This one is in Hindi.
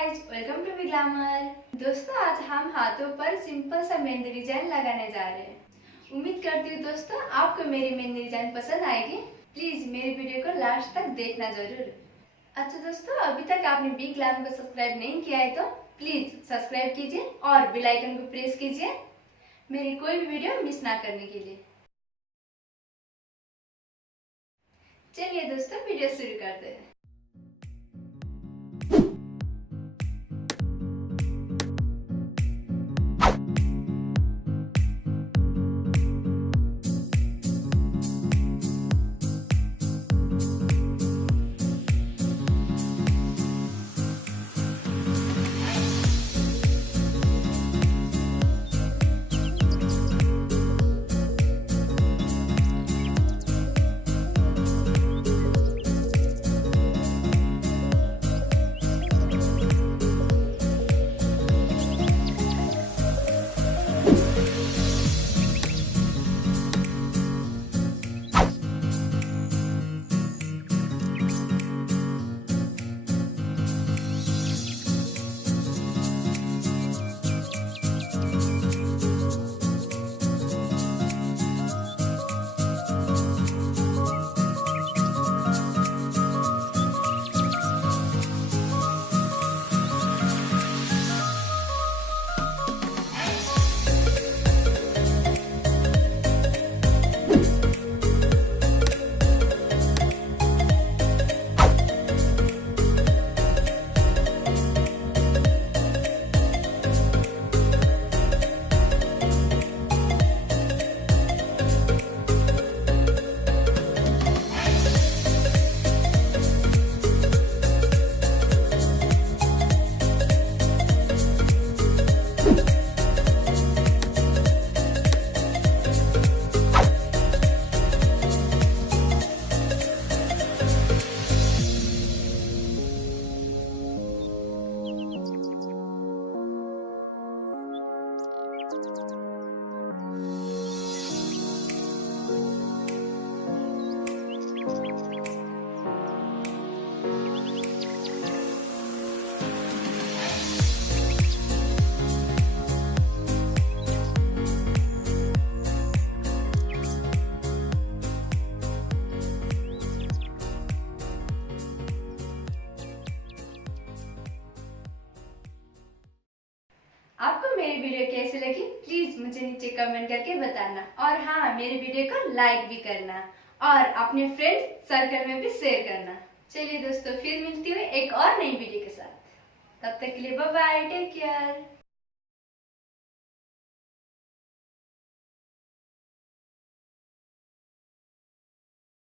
Guys, welcome to glamour. दोस्तों, आज हम हाथों पर सिंपल सा मेहंदी डिजाइन लगाने जा रहे हैं। उम्मीद करती हूँ दोस्तों आपको मेरी मेहंदी डिजाइन पसंद आएगी। प्लीज मेरी वीडियो को लास्ट तक देखना जरूर। अच्छा दोस्तों, अभी तक आपने बिग ग्लैमर को सब्सक्राइब नहीं किया है तो प्लीज सब्सक्राइब कीजिए और बेल आइकन को प्रेस कीजिए मेरी कोई भी वीडियो मिस ना करने के लिए। चलिए दोस्तों, वीडियो शुरू करते हैं। आपको मेरी वीडियो कैसी लगी प्लीज मुझे नीचे कमेंट करके बताना और हाँ, मेरी वीडियो को लाइक भी करना और अपने फ्रेंड्स सर्कल में भी शेयर करना। चलिए दोस्तों, फिर मिलती हूँ एक और नई वीडियो के साथ। तब तक के लिए बाय बाय, टेक केयर।